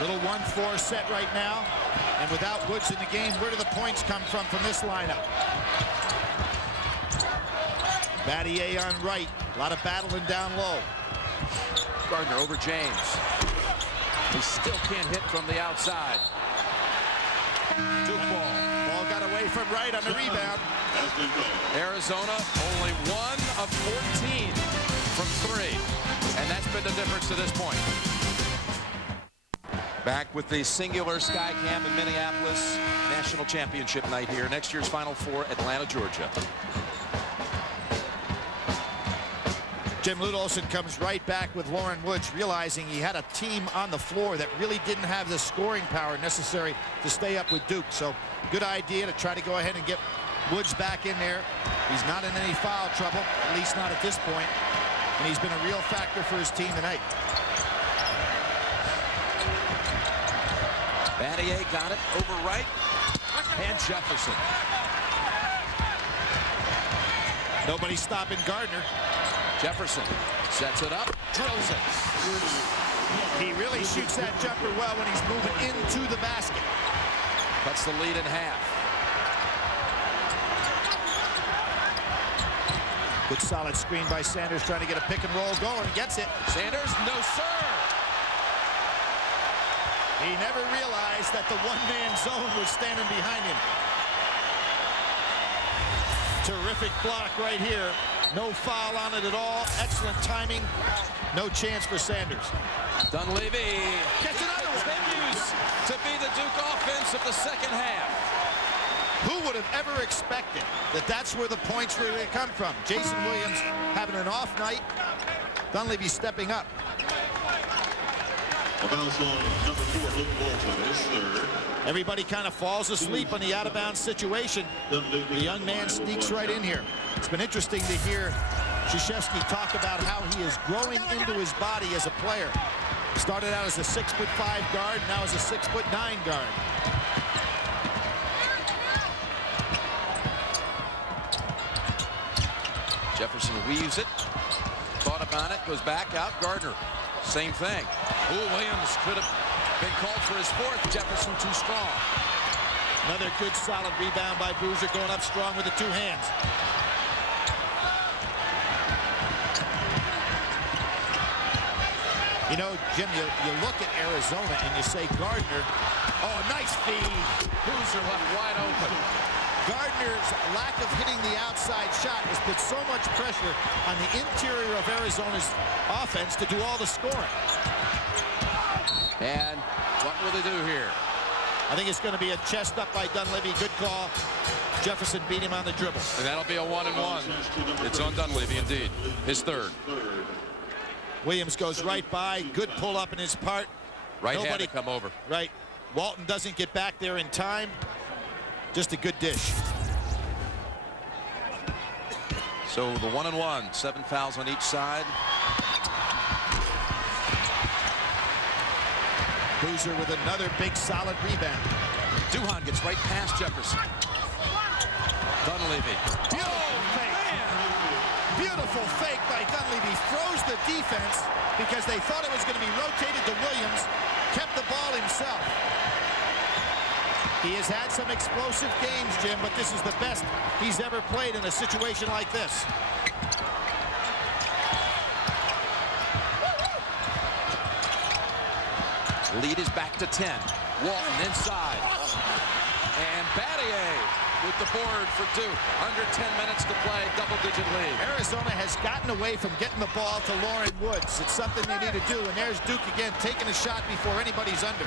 Little 1-4 set right now. And without Woods in the game, where do the points come from this lineup? Battier on right. A lot of battling down low. Gardner over James. He still can't hit from the outside. Duke ball. Ball got away from right on the rebound. Arizona only 1 of 14 from 3. And that's been the difference to this point. Back with the singular Sky Cam in Minneapolis. National championship night here. Next year's Final Four, Atlanta, Georgia. Jim Ludolson comes right back with Loren Woods, realizing he had a team on the floor that really didn't have the scoring power necessary to stay up with Duke. So good idea to try to go ahead and get Woods back in there. He's not in any foul trouble, at least not at this point. And he's been a real factor for his team tonight. Battier got it over right. And Jefferson. Nobody stopping Gardner. Jefferson sets it up, drills it. He really shoots that jumper well when he's moving into the basket. Cuts the lead in half. Good solid screen by Sanders, trying to get a pick and roll going. Gets it. Sanders, no sir. He never realized that the one-man zone was standing behind him. Terrific block right here. No foul on it at all. Excellent timing. No chance for Sanders. Dunleavy continues to be the Duke offense of the second half. Who would have ever expected that that's where the points were going to come from? Jason Williams having an off night. Dunleavy stepping up. Number 4, Luke Walton is third. Everybody kind of falls asleep on the out-of-bounds situation. The young man sneaks right in here. It's been interesting to hear Krzyzewski talk about how he is growing into his body as a player. Started out as a 6'5" guard, now as a 6'9" guard. Jefferson weaves it. Thought about it, goes back out. Gardner, same thing. Ooh, Williams could have been called for his 4th. Jefferson too strong. Another good solid rebound by Boozer, going up strong with the 2 hands. You know, Jim, you look at Arizona and you say Gardner. Oh, nice feed. Boozer left wide open. Gardner's lack of hitting the outside shot has put so much pressure on the interior of Arizona's offense to do all the scoring. And what will they do here? I think it's going to be a chest up by Dunleavy. Good call. Jefferson beat him on the dribble. And that'll be a 1-and-1. It's on Dunleavy, indeed. His 3rd. Williams goes right by. Good pull up in his part. Right-handed come over. Right. Walton doesn't get back there in time. Just a good dish. So the 1-and-1. 7 fouls on each side. Boozer with another big solid rebound. Duhan gets right past Jefferson. Dunleavy. Beautiful fake. Beautiful fake by Dunleavy. Froze the defense because they thought it was going to be rotated to Williams. Kept the ball himself. He has had some explosive games, Jim, but this is the best he's ever played in a situation like this. Lead is back to 10. Walton inside. And Battier with the board for Duke. Under 10 minutes to play, double-digit lead. Arizona has gotten away from getting the ball to Loren Woods. It's something they need to do, and there's Duke again taking a shot before anybody's under.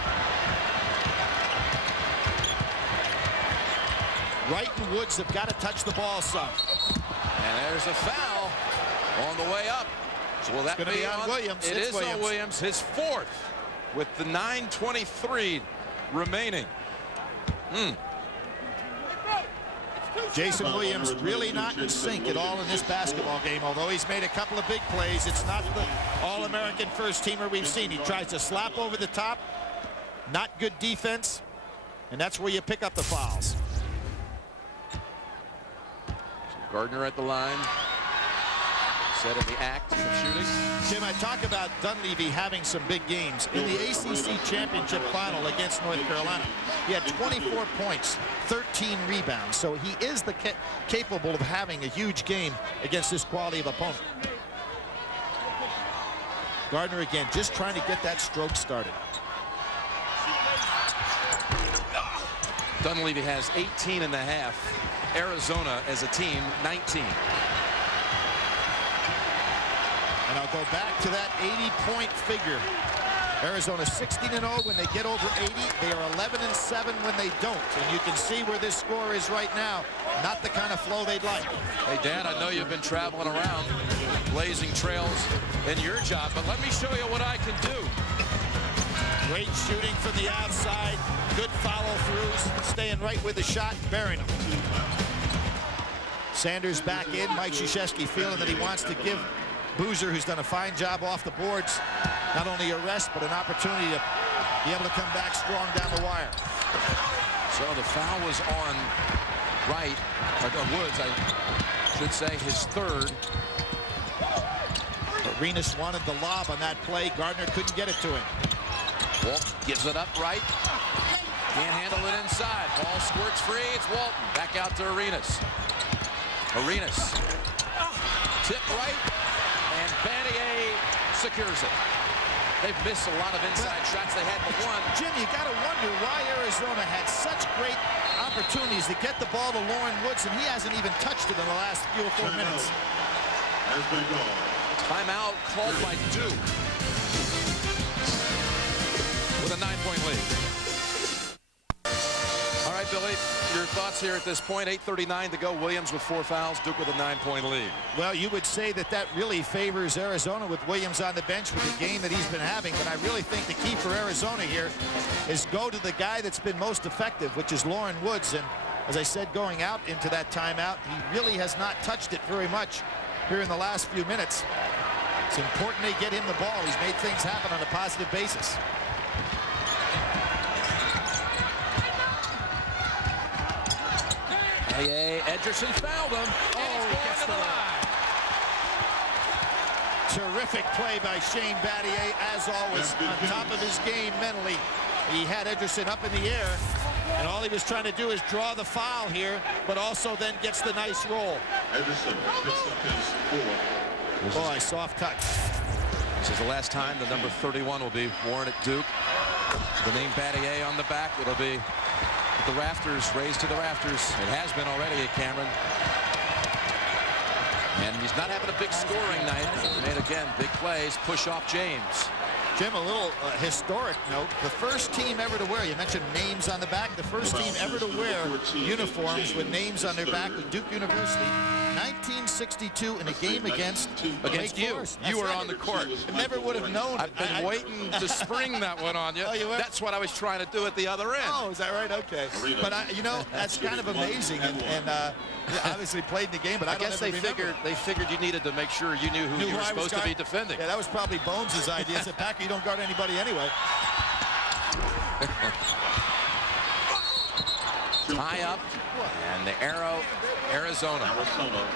Wright and Woods have got to touch the ball some. And there's a foul on the way up. Will that be on Williams? It is on Williams, his 4th, with the 9:23 remaining. Jason Williams really not in sync at all in this basketball game. Although he's made a couple of big plays, it's not the All-American first-teamer we've seen. He tries to slap over the top. Not good defense. And that's where you pick up the fouls. Gardner at the line. Set in the act of shooting. Jim, I talk about Dunleavy having some big games. In the ACC championship final against North Carolina, he had 24 points, 13 rebounds. So he is capable of having a huge game against this quality of opponent. Gardner again, just trying to get that stroke started. Dunleavy has 18 and a half. Arizona as a team, 19. And I'll go back to that 80-point figure. Arizona 16-0 when they get over 80. They are 11-7 when they don't. And you can see where this score is right now. Not the kind of flow they'd like. Hey, Dan, I know you've been traveling around, blazing trails in your job, but let me show you what I can do. Great shooting from the outside. Good follow-throughs. Staying right with the shot, burying them. Sanders back in. Mike Krzyzewski feeling that he wants to give Boozer, who's done a fine job off the boards, not only a rest, but an opportunity to be able to come back strong down the wire. So the foul was on Wright, or Woods, I should say, his third. Arenas wanted the lob on that play. Gardner couldn't get it to him. Walton gives it up right. Can't handle it inside. Ball squirts free. It's Walton. Back out to Arenas. Arenas. Tip right. And Battier secures it. They've missed a lot of inside shots. They had but one. Jim, you got to wonder why Arizona had such great opportunities to get the ball to Loren Woods, and he hasn't even touched it in the last few or 4 minutes. Timeout called by Duke with a 9-point lead. All right, Billy, your thoughts here at this point. 8:39 to go. Williams with 4 fouls. Duke with a 9-point lead. Well, you would say that that really favors Arizona with Williams on the bench with the game that he's been having. But I really think the key for Arizona here is go to the guy that's been most effective, which is Loren Woods. And as I said, going out into that timeout, he really has not touched it very much here in the last few minutes. It's important they get him the ball. He's made things happen on a positive basis. Ederson fouled him. Oh, he gets the line. Terrific play by Shane Battier, as always, on top of his game mentally. He had Ederson up in the air, and all he was trying to do is draw the foul here, but also then gets the nice roll. Ederson picks up his 4th. Boy, soft touch. This is the last time the number 31 will be worn at Duke. The name Battier on the back. It'll be the rafters, raised to the rafters. It has been already at Cameron. And he's not having a big scoring night. Made again big plays. Push off James. Jim, a little historic note. The first team ever to wear, you mentioned names on the back, the first team ever to wear uniforms with names on their back with Duke University. 1962 in a game against you. You were on the court. I never would have known. I've been waiting to spring that one on you. Oh, you were? That's what I was trying to do at the other end. Oh, is that right? Okay. But you know, that's kind of amazing. And obviously played the game, but I guess they figured you needed to make sure you knew who you were supposed to be defending. Yeah, that was probably Bones' idea. Said, Packer, you don't guard anybody anyway. Tie up, and the arrow, Arizona.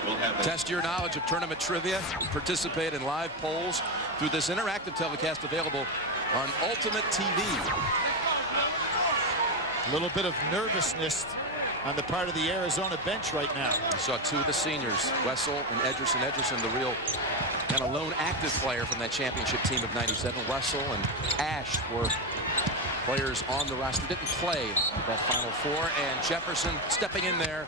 Will have Test your knowledge of tournament trivia. Participate in live polls through this interactive telecast available on Ultimate TV. A little bit of nervousness on the part of the Arizona bench right now. We saw 2 of the seniors, Wessel and Ederson. Ederson, the real kind of lone active player from that championship team of '97. Russell and Ash were players on the roster, didn't play that Final Four, and Jefferson stepping in there,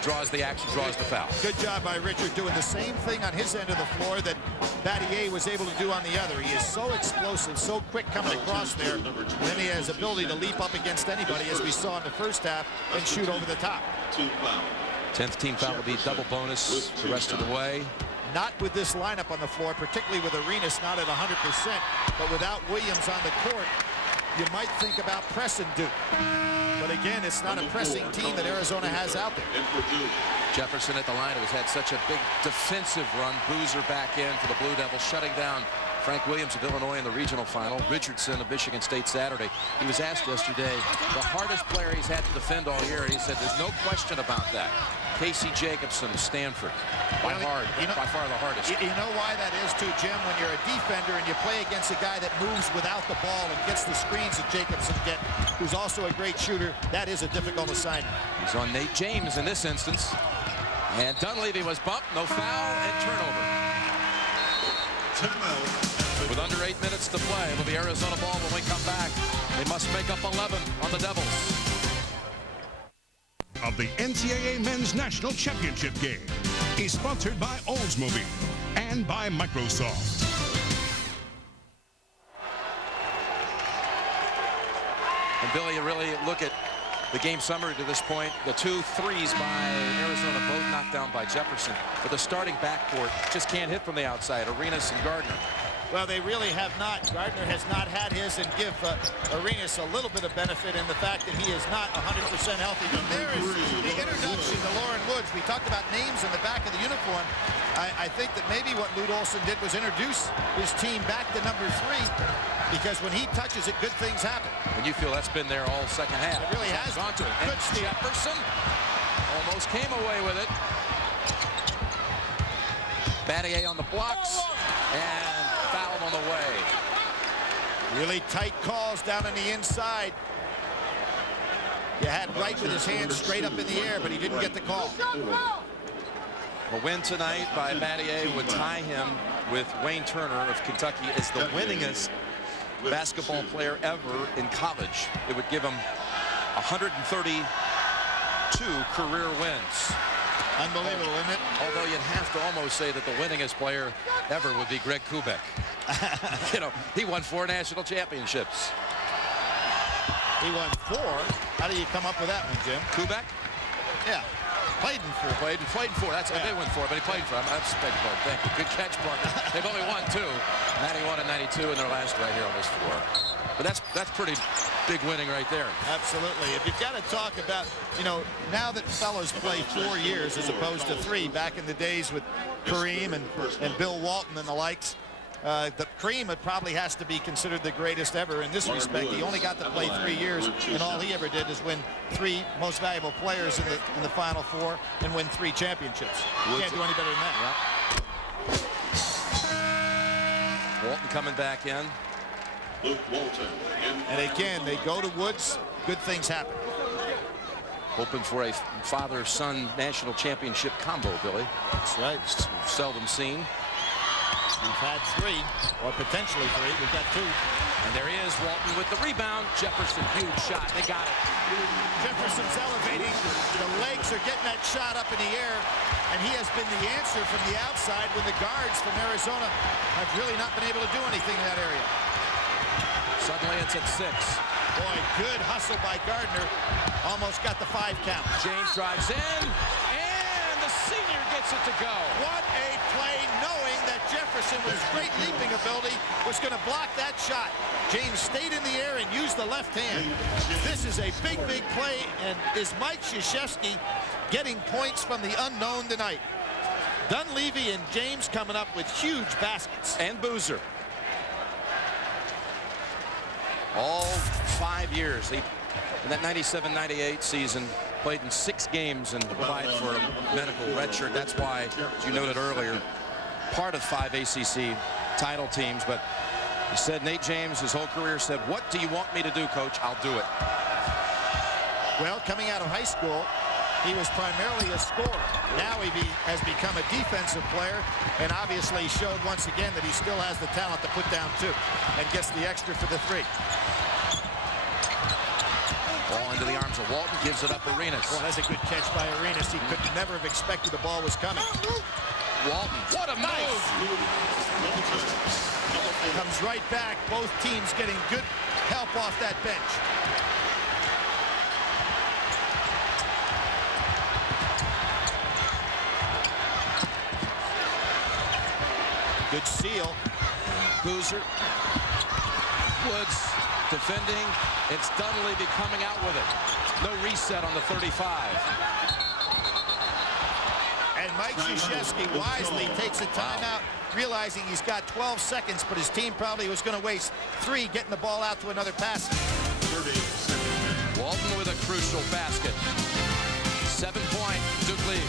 draws the action, draws the foul. Good job by Richard doing the same thing on his end of the floor that Battier was able to do on the other. He is so explosive, so quick coming across there, and then he has ability to leap up against anybody, as we saw in the first half, and shoot over the top. 10th team foul will be double bonus the rest of the way. Not with this lineup on the floor, particularly with Arenas not at 100%, but without Williams on the court, you might think about pressing Duke. But again, it's not a pressing team that Arizona has out there. Jefferson at the line, who's had such a big defensive run. Boozer back in for the Blue Devils, shutting down Frank Williams of Illinois in the regional final. Richardson of Michigan State Saturday. He was asked yesterday the hardest player he's had to defend all year, and he said there's no question about that. Casey Jacobson of Stanford. By far the hardest. You know why that is too, Jim? When you're a defender and you play against a guy that moves without the ball and gets the screens that Jacobson gets, who's also a great shooter, that is a difficult assignment. He's on Nate James in this instance. And Dunleavy was bumped. No foul and turnover. With under 8 minutes to play, it'll be Arizona ball when we come back. They must make up 11 on the Devils. Of the NCAA Men's National Championship game is sponsored by Oldsmobile and by Microsoft. And Billy, you really look at the game summary to this point. The 2 threes by Arizona, both knocked down by Jefferson. But the starting backcourt just can't hit from the outside. Arenas and Gardner. Well, they really have not. Gardner has not had his, and give Arenas a little bit of benefit in the fact that he is not 100% healthy. But there is the introduction to Loren Woods. We talked about names in the back of the uniform. I think that maybe what Lute Olson did was introduce his team back to number 3, because when he touches it, good things happen. And you feel that's been there all second half. It really has. Gone to it. Good steal. Jefferson almost came away with it. Battier on the blocks and fouled on the way. Really tight calls down on the inside. You had Wright with his hands straight up in the air, but he didn't get the call. A win tonight by Battier would tie him with Wayne Turner of Kentucky as the winningest basketball player ever in college. It would give him 132 career wins. Unbelievable, isn't it? Although you'd have to almost say that the winningest player ever would be Greg Kubek. You know, he won 4 national championships. He won 4. How do you come up with that one, Jim? Kubek? Yeah. Played in 4. Played in 4. That's they won 4, but he played for him. That's big part. Thank you. Good catch, Parker. They've only won 2. 91 and 92 in their last right here on this floor. But that's pretty big winning right there. Absolutely. If you've got to talk about, you know, now that fellas play 4 years as opposed to 3 back in the days with Kareem and Bill Walton and the likes, the Kareem probably has to be considered the greatest ever in this respect. He only got to play 3 years, and all he ever did is win 3 most valuable players in the Final 4 and win 3 championships. Can't do any better than that. Yeah. Walton coming back in. And again, they go to Woods. Good things happen. Hoping for a father-son national championship combo, Billy. That's right. Seldom seen. We've had 3, or potentially 3. We've got 2. And there he is, Walton with the rebound. Jefferson, huge shot. They got it. Jefferson's elevating. The legs are getting that shot up in the air. And he has been the answer from the outside when the guards from Arizona have really not been able to do anything in that area. Suddenly it's at 6. Boy, good hustle by Gardner. Almost got the 5 count. James drives in, and the senior gets it to go. What a play, knowing that Jefferson, with his great leaping ability, was going to block that shot. James stayed in the air and used the left hand. This is a big, big play, and is Mike Krzyzewski getting points from the unknown tonight. Dunleavy and James coming up with huge baskets. And Boozer. All 5 years. In that 97-98 season, played in 6 games and applied for a medical redshirt. That's why, as you noted earlier, part of 5 ACC title teams. But he said, Nate James, his whole career, said, "What do you want me to do, Coach? I'll do it." Well, coming out of high school, he was primarily a scorer. Now he has become a defensive player, and obviously showed once again that he still has the talent to put down 2 and gets the extra for the 3. Ball into the arms of Walton, gives it up Arenas. Well, that's a good catch by Arenas. He could never have expected the ball was coming. Walton, what a move! Comes right back. Both teams getting good help off that bench. Good seal. Boozer. Woods defending. It's Dunleavy coming out with it. No reset on the 35. And Mike Krzyzewski wisely takes a timeout, realizing he's got 12 seconds, but his team probably was going to waste 3 getting the ball out to another pass. Walton with a crucial basket. 7-point Duke lead.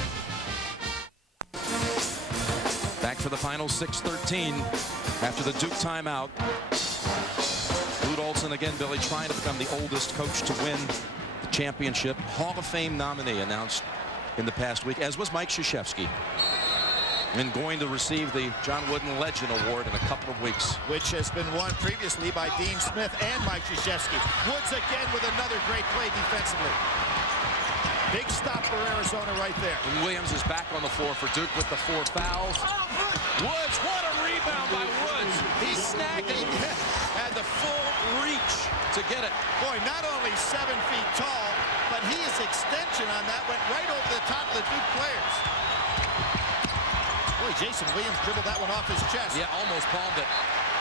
Back for the final 6:13 after the Duke timeout. Lute Olson again, Billy, trying to become the oldest coach to win the championship. Hall of Fame nominee announced in the past week, as was Mike Krzyzewski, and going to receive the John Wooden Legend Award in a couple of weeks. Which has been won previously by Dean Smith and Mike Krzyzewski. Woods again with another great play defensively. Big stop for Arizona right there. And Williams is back on the floor for Duke with the 4 fouls. Woods, what a rebound by Woods. He snagged it, had the full reach to get it. Boy, not only 7 feet tall, but his extension on that went right over the top of the Duke players. Boy, Jason Williams dribbled that one off his chest. Yeah, almost palmed it.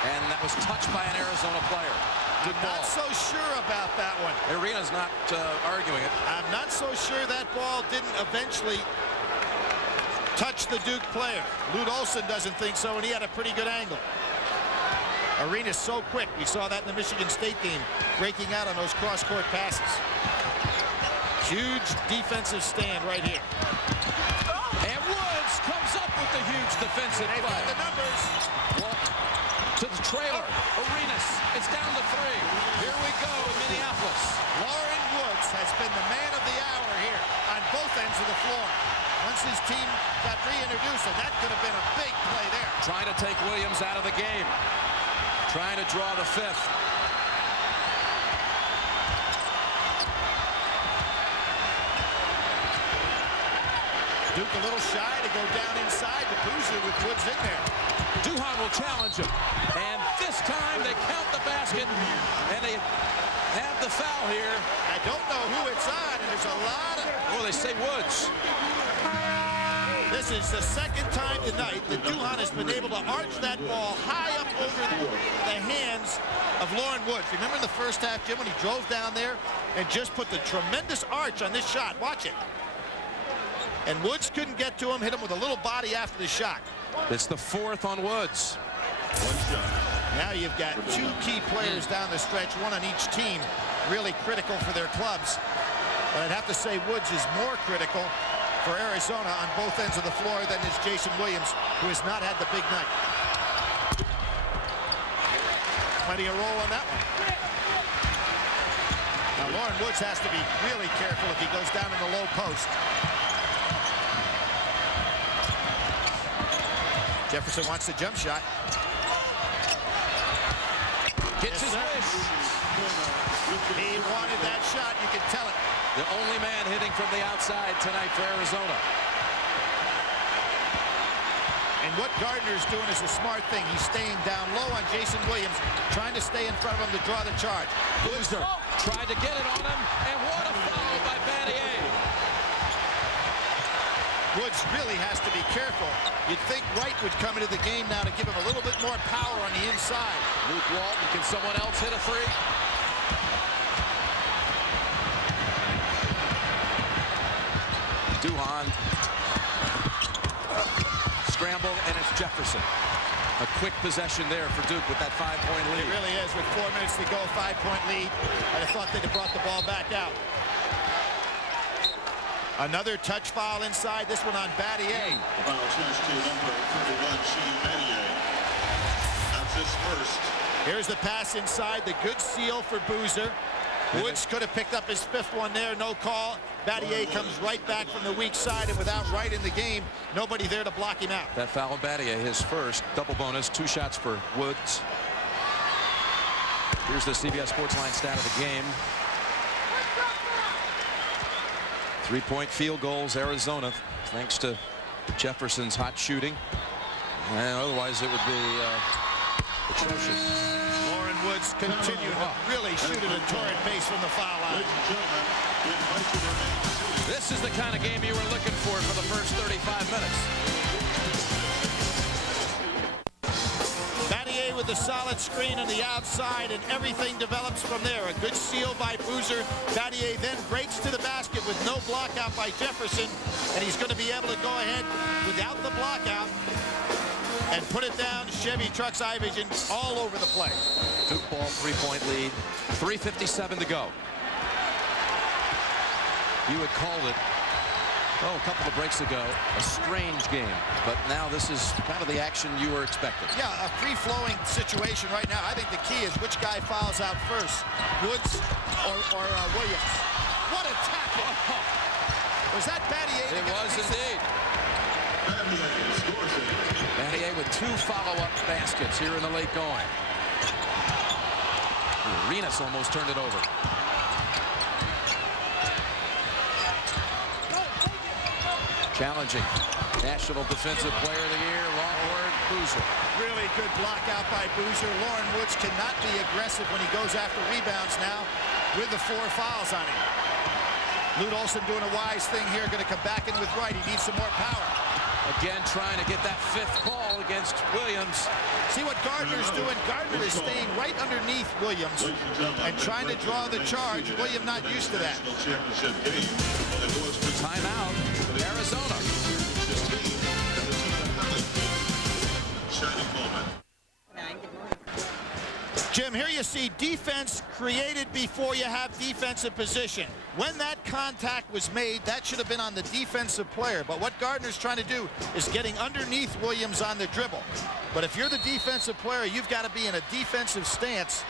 And that was touched by an Arizona player. Good ball. Not so sure about that one. Arena's not arguing it. I'm not so sure that ball didn't eventually touch the Duke player. Lute Olson doesn't think so, and he had a pretty good angle. Arena's so quick. We saw that in the Michigan State game, breaking out on those cross-court passes. Huge defensive stand right here. And Woods comes up with the huge defensive They play. find the numbers. To the trailer. Arenas. It's down to 3. Here we go in Minneapolis. Loren Woods has been the man of the hour here on both ends of the floor. Once his team got reintroduced, and that could have been a big play there. Trying to take Williams out of the game. Trying to draw the 5th. Duke a little shy to go down inside to Boozer with Woods in there. Duhan will challenge him. And this time they count the basket. And they have the foul here. I don't know who it's on, and there's a lot of... Oh, they say Woods. This is the second time tonight that Duhan has been able to arch that ball high up over the hands of Loren Woods. Remember in the first half, Jim, when he drove down there and just put the tremendous arch on this shot? Watch it. And Woods couldn't get to him, hit him with a little body after the shot. It's the 4th on Woods. Now you've got 2 key players down the stretch, one on each team, really critical for their clubs. But I'd have to say Woods is more critical for Arizona on both ends of the floor than is Jason Williams, who has not had the big night. Plenty of roll on that one. Now Loren Woods has to be really careful if he goes down in the low post. Jefferson wants the jump shot. Gets his wish. He wanted that shot, you can tell it. The only man hitting from the outside tonight for Arizona. And what Gardner's doing is a smart thing. He's staying down low on Jason Williams, trying to stay in front of him to draw the charge. Boozer tried to get it on him, and what a foul by Battier. Woods really has to be careful. You'd think Wright would come into the game now to give him a little bit more power on the inside. Luke Walton, can someone else hit a 3? Duhan. Scramble, and it's Jefferson. A quick possession there for Duke with that 5-point lead. It really is with 4 minutes to go, 5-point lead. I'd have thought they'd have brought the ball back out. Another touch foul inside, this one on Battier. The foul turns to number 31, Shane Battier. That's his first. Here's the pass inside, the good seal for Boozer. Woods could have picked up his 5th one there, no call. Battier comes right back from the weak side, and without Wright in the game, nobody there to block him out. That foul on Battier, his first. Double bonus, 2 shots for Woods. Here's the CBS Sports Line stat of the game. 3-point field goals, Arizona, thanks to Jefferson's hot shooting. And otherwise, it would be atrocious. Loren Woods continued to really shoot at a torrid pace from the foul line. This is the kind of game you were looking for the first 35 minutes. Battier with the solid screen on the outside, and everything develops from there. A good seal by Boozer. Battier then breaks to the basket with no block out by Jefferson, and he's going to be able to go ahead without the block out and put it down. Chevy trucks Ivision all over the play. Duke ball, 3-point lead, 3:57 to go. You had called it Oh, a couple of breaks ago, a strange game, but now this is kind of the action you were expecting. Yeah, a free-flowing situation right now. I think the key is which guy fouls out first, Woods or Williams. What a tackle! Was that Battier? It was indeed. Battier with 2 follow-up baskets here in the late going. Arenas almost turned it over. Challenging National Defensive Player of the Year, Longhorn Boozer. Really good block out by Boozer. Loren Woods cannot be aggressive when he goes after rebounds now with the 4 fouls on him. Lute Olson doing a wise thing here, going to come back in with Wright. He needs some more power. Again, trying to get that 5th call against Williams. See what Gardner's doing. Gardner is staying right underneath Williams and trying to draw the charge. Williams not used to that. Timeout, Arizona. Jim, here you see defense created before you have defensive position. When that contact was made, that should have been on the defensive player. But what Gardner's trying to do is getting underneath Williams on the dribble. But if you're the defensive player, you've got to be in a defensive stance.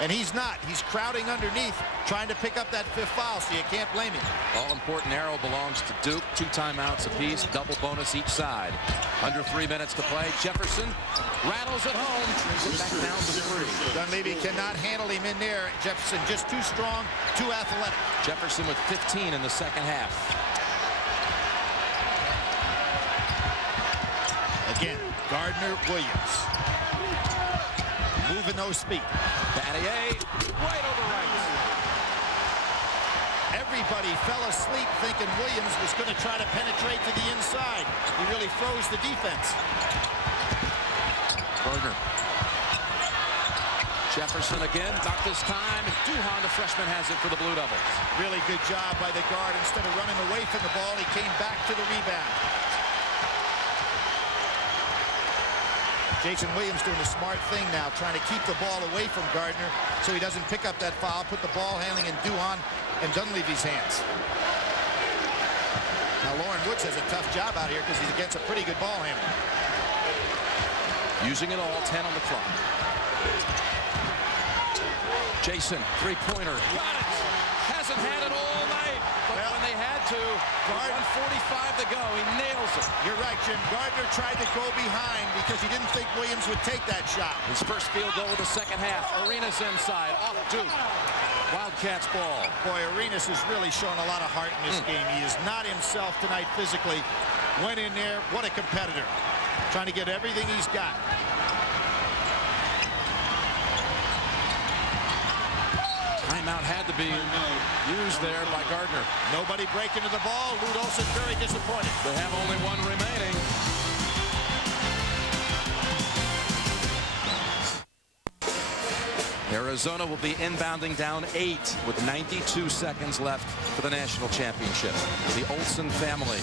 And he's not. He's crowding underneath, trying to pick up that 5th foul, so you can't blame him. All-important arrow belongs to Duke. 2 timeouts apiece, double bonus each side. Under 3 minutes to play. Jefferson rattles it home. Back down to 3. Dunleavy cannot handle him in there. Jefferson just too strong, too athletic. Jefferson with 15 in the second half. Again, Gardner, Williams. Moving those feet. Battier, right over right. Everybody fell asleep thinking Williams was going to try to penetrate to the inside. He really froze the defense. Gardner. Jefferson again, not this time. Duhan, the freshman, has it for the Blue Devils. Really good job by the guard. Instead of running away from the ball, he came back to the rebound. Jason Williams doing a smart thing now, trying to keep the ball away from Gardner so he doesn't pick up that foul, put the ball handling in Duhan and Dunleavy's hands. Now Loren Woods has a tough job out here because he's against a pretty good ball handler. Using it all, 10 on the clock. Jason, 3-pointer. Got it! Hasn't had it all night, but when they had to, 1:45 to go, he nails it. You're right, Jim. Gardner tried to go behind because he didn't think Williams would take that shot. His first field goal of the second half. Arenas inside, off Duke. Wildcats ball. Boy, Arenas has really shown a lot of heart in this game. He is not himself tonight physically. Went in there, what a competitor. Trying to get everything he's got. Timeout had to be used there by Gardner. Nobody breaking to the ball. Lute Olson very disappointed. They have only 1 remaining. Arizona will be inbounding down 8 with 92 seconds left for the national championship. The Olsen family.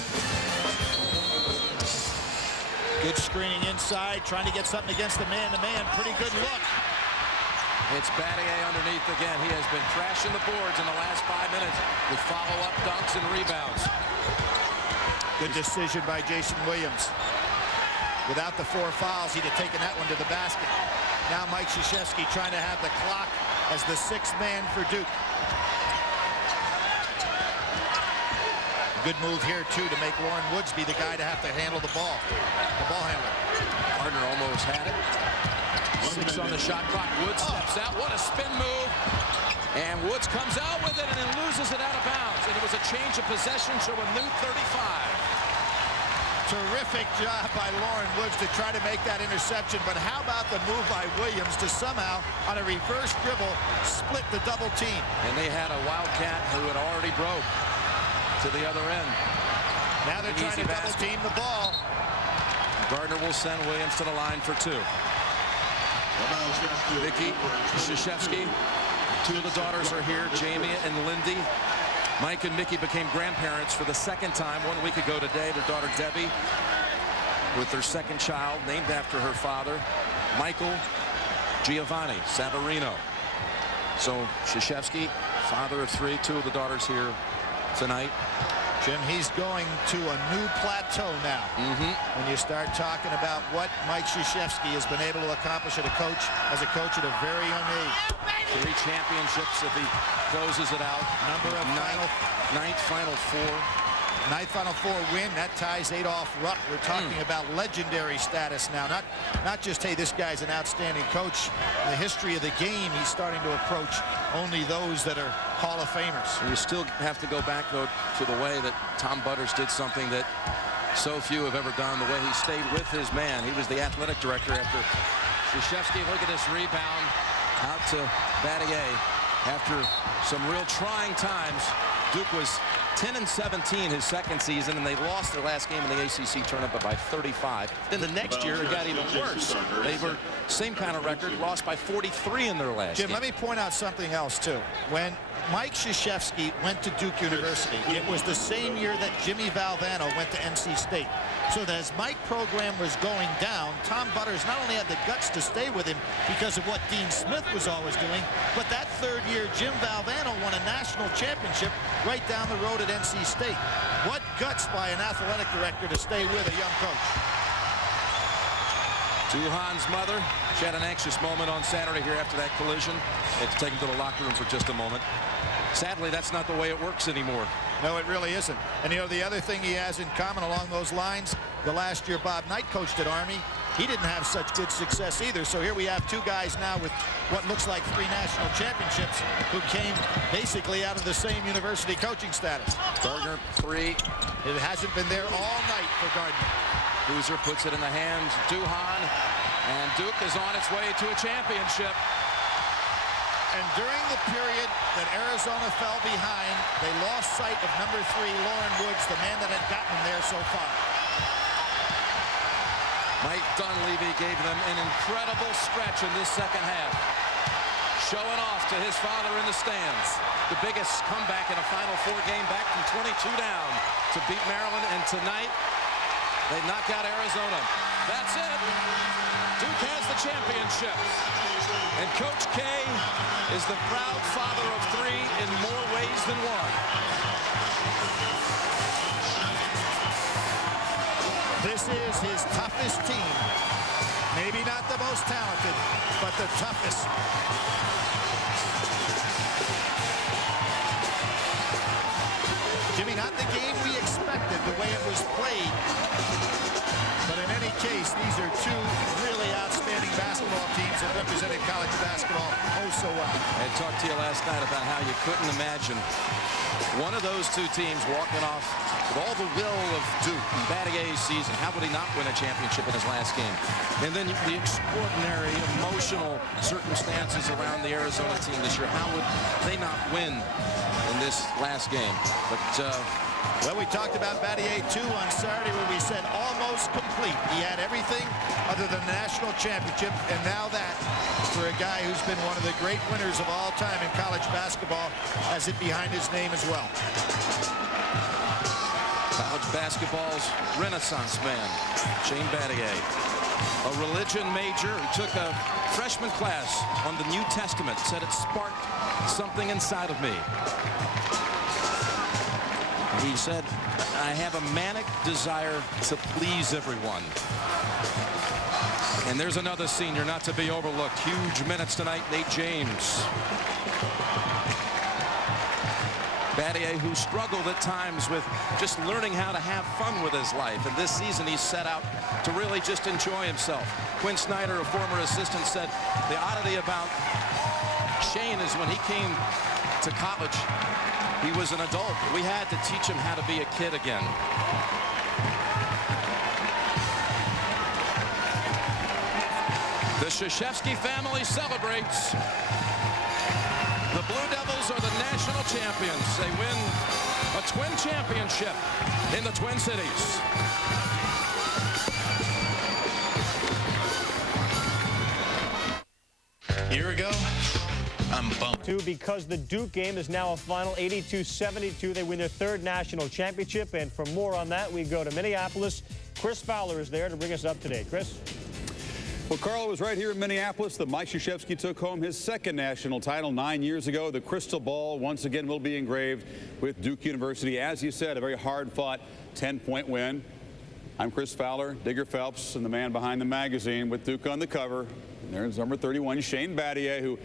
Good screening inside, trying to get something against the man-to-man. Pretty good look. It's Battier underneath again. He has been crashing the boards in the last 5 minutes with follow-up dunks and rebounds. Good decision by Jason Williams. Without the 4 fouls, he'd have taken that one to the basket. Now Mike Krzyzewski trying to have the clock as the 6th man for Duke. Good move here, too, to make Loren Woods be the guy to have to handle the ball. The ball handler. Gardner almost had it. 6 on the shot clock. Woods steps out. What a spin move. And Woods comes out with it and then loses it out of bounds. And it was a change of possession to a new 35. Terrific job by Loren Woods to try to make that interception. But how about the move by Williams to somehow, on a reverse dribble, split the double team? And they had a Wildcat who had already broke to the other end. Now they're trying to double team the ball. Gardner will send Williams to the line for 2. Vicky, Krzyzewski, 2 of the daughters are here, Jamie and Lindy. Mike and Mickey became grandparents for the 2nd time 1 week ago today. Their daughter Debbie with their 2nd child named after her father, Michael Giovanni Savarino. So Krzyzewski, father of 3, 2 of the daughters here tonight. Jim, he's going to a new plateau now. When you start talking about what Mike Krzyzewski has been able to accomplish as a coach at a very young age. 3 championships if he closes it out. Number of ninth Final Four. 9th Final Four win. That ties Adolph Rupp. We're talking about legendary status now. Not just, hey, this guy's an outstanding coach. In the history of the game, he's starting to approach only those that are Hall of Famers. And you still have to go back, though, to the way that Tom Butters did something that so few have ever done, the way he stayed with his man. He was the athletic director after Krzyzewski. Look at this rebound out to Battier. After some real trying times, Duke was 10-17 his second season, and they lost their last game in the ACC tournament by 35. Then the next year it got even worse. They were same kind of record, lost by 43 in their last Jim, game. let me point out something else too. When Mike Krzyzewski went to Duke University, it was the same year that Jimmy Valvano went to NC State. So that as Mike's program was going down, Tom Butters not only had the guts to stay with him because of what Dean Smith was always doing, but that third year, Jim Valvano won a national championship right down the road at NC State. What guts by an athletic director to stay with a young coach. Duhan's mother, she had an anxious moment on Saturday here after that collision. They had to take him to the locker room for just a moment. Sadly, that's not the way it works anymore. No, it really isn't. And you know, the other thing he has in common along those lines, the last year Bob Knight coached at Army, he didn't have such good success either. So here we have 2 guys now with what looks like 3 national championships who came basically out of the same university coaching status. Gardner, 3. It hasn't been there all night for Gardner. Boozer puts it in the hands of Duhan, and Duke is on its way to a championship. And during the period that Arizona fell behind, they lost sight of number 3, Loren Woods, the man that had gotten them there so far. Mike Dunleavy gave them an incredible stretch in this second half. Showing off to his father in the stands. The biggest comeback in a Final Four game, back from 22 down to beat Maryland. And tonight, they knock out Arizona. That's it. Duke has the championship. And Coach K is the proud father of 3 in more ways than one. This is his toughest team. Maybe not the most talented, but the toughest. Jimmy, not the game we expected, the way it was played. But in any case, these are 2 really outstanding basketball teams that represented college basketball oh so well. I talked to you last night about how you couldn't imagine one of those 2 teams walking off with all the will of Duke in Battier's season. How would he not win a championship in his last game? And then the extraordinary emotional circumstances around the Arizona team this year. How would they not win in this last game? But well, we talked about Battier 2 on Saturday where we said almost complete. He had everything other than the national championship, and now that for a guy who's been one of the great winners of all time in college basketball has it behind his name as well. College basketball's renaissance man, Shane Battier. A religion major who took a freshman class on the New Testament, said it sparked something inside of me. He said, I have a manic desire to please everyone. And there's another senior not to be overlooked. Huge minutes tonight, Nate James. Battier, who struggled at times with just learning how to have fun with his life. And this season, he's set out to really just enjoy himself. Quinn Snyder, a former assistant, said the oddity about Shane is when he came to college, he was an adult. We had to teach him how to be a kid again. The Krzyzewski family celebrates. The Blue Devils are the national champions. They win a twin championship in the Twin Cities. Here we go. I'm bummed. Because the Duke game is now a final 82-72. They win their 3rd national championship. And for more on that, we go to Minneapolis. Chris Fowler is there to bring us up to date. Chris? Well, Carlo was right here in Minneapolis. The Mike Krzyzewski took home his second national title 9 years ago. The crystal ball once again will be engraved with Duke University. As you said, a very hard-fought 10-point win. I'm Chris Fowler, Digger Phelps, and the man behind the magazine with Duke on the cover. And there's number 31, Shane Battier, who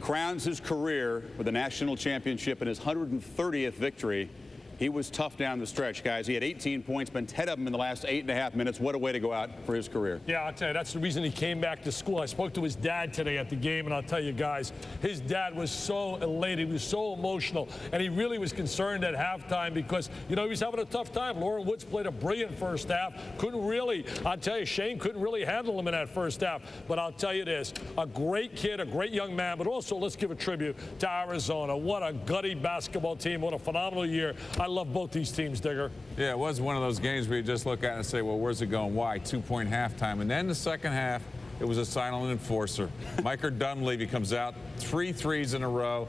crowns his career with a national championship in his 130th victory. He was tough down the stretch, guys. He had 18 points, been 10 of them in the last 8.5 minutes. What a way to go out for his career. Yeah, I'll tell you, that's the reason he came back to school. I spoke to his dad today at the game, and I'll tell you guys, his dad was so elated. He was so emotional, and he really was concerned at halftime because, you know, he was having a tough time. Loren Woods played a brilliant first half. Couldn't really, I'll tell you, Shane couldn't really handle him in that first half. But I'll tell you this, a great kid, a great young man, but also let's give a tribute to Arizona. What a gutty basketball team. What a phenomenal year. I love both these teams. Digger. Yeah, it was one of those games where you just look at it and say, well, where's it going? Why? 2-point halftime. And then the second half, it was a silent enforcer. Micah Dunleavy comes out, 3 threes in a row,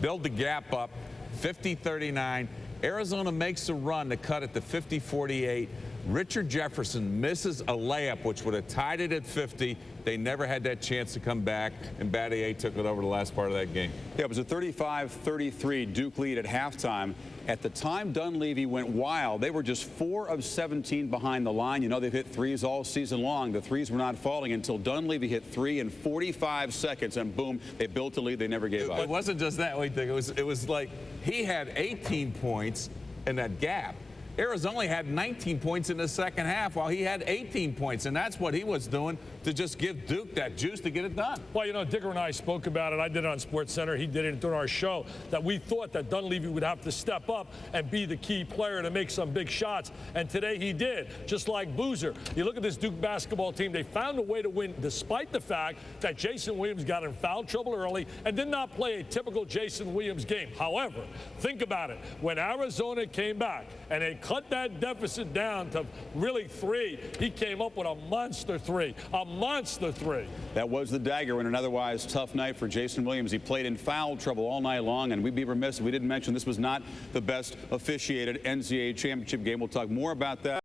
build the gap up, 50-39. Arizona makes a run to cut it to 50-48. Richard Jefferson misses a layup, which would have tied it at 50. They never had that chance to come back, and Battier took it over the last part of that game. Yeah, it was a 35-33 Duke lead at halftime. At the time Dunleavy went wild, they were just 4 of 17 behind the line. You know, they've hit threes all season long. The threes were not falling until Dunleavy hit 3 in 45 seconds, and boom, they built a lead. They never gave up. It wasn't just that. Wait, it was like he had 18 points in that gap. Arizona had 19 points in the second half while he had 18 points, and that's what he was doing to just give Duke that juice to get it done. Well, you know, Digger and I spoke about it. I did it on SportsCenter. He did it during our show, that we thought that Dunleavy would have to step up and be the key player to make some big shots, and today he did, just like Boozer. You look at this Duke basketball team, they found a way to win despite the fact that Jason Williams got in foul trouble early and did not play a typical Jason Williams game. However, think about it. When Arizona came back and they cut that deficit down to really 3, he came up with a monster 3. A monster 3. That was the dagger in an otherwise tough night for Jason Williams. He played in foul trouble all night long, and we'd be remiss if we didn't mention this was not the best officiated NCAA championship game. We'll talk more about that.